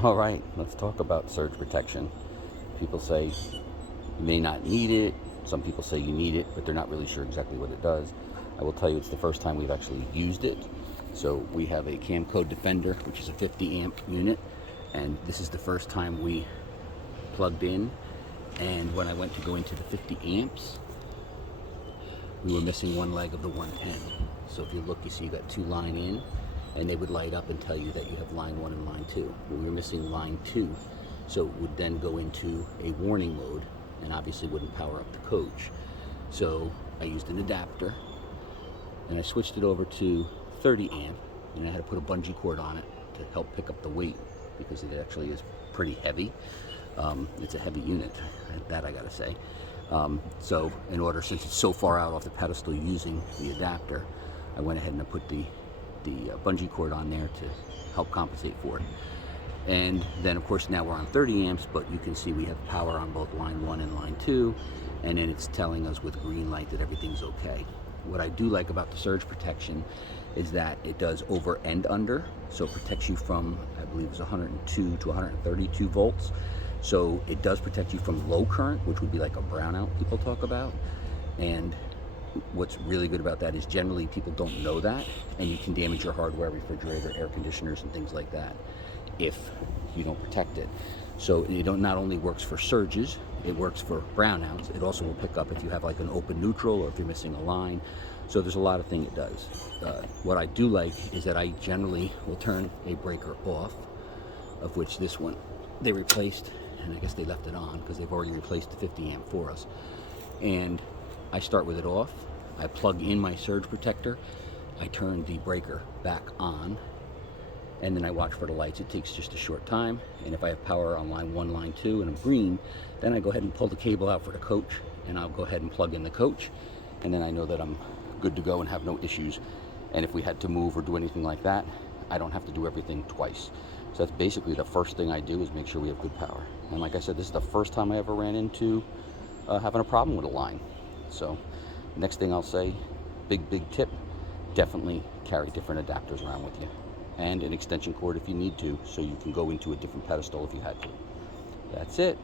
All right, let's talk about surge protection. People say you may not need it. Some people say you need it, but they're not really sure exactly what it does. I will tell you it's the first time we've actually used it. So we have a Camcode Defender, which is a 50 amp unit, and this is the first time we plugged in. And when I went to go into the 50 amps, we were missing one leg of the 110. So if you look, you see you got two line in, and they would light up and tell you that you have line 1 and line 2. Well, we were missing line 2, so it would then go into a warning mode and obviously wouldn't power up the coach. So I used an adapter and I switched it over to 30 amp, and I had to put a bungee cord on it to help pick up the weight because it actually is pretty heavy. It's a heavy unit, that I gotta say. So in order, since it's so far out off the pedestal using the adapter, I went ahead and I put the bungee cord on there to help compensate for it. And then of course now we're on 30 amps, but you can see we have power on both line 1 and line 2, and then it's telling us with green light that everything's okay. What I do like about the surge protection is that it does over and under, so it protects you from, I believe it's 102 to 132 volts. So it does protect you from low current, which would be like a brownout people talk about. And what's really good about that is generally people don't know that, and you can damage your hardware, refrigerator, air conditioners, and things like that if you don't protect it. So it not only works for surges, it works for brownouts. It also will pick up if you have like an open neutral or if you're missing a line. So there's a lot of things it does. What I do like is that I generally will turn a breaker off, of which this one they replaced, and I guess they left it on because they've already replaced the 50 amp for us. And I start with it off, I plug in my surge protector, I turn the breaker back on, and then I watch for the lights. It takes just a short time, and if I have power on line 1, line 2, and I'm green, then I go ahead and pull the cable out for the coach, and I'll go ahead and plug in the coach, and then I know that I'm good to go and have no issues. And if we had to move or do anything like that, I don't have to do everything twice. So that's basically the first thing I do, is make sure we have good power. And like I said, this is the first time I ever ran into having a problem with a line. So next thing I'll say, big tip, definitely carry different adapters around with you, and an extension cord if you need to, so you can go into a different pedestal if you had to. That's it.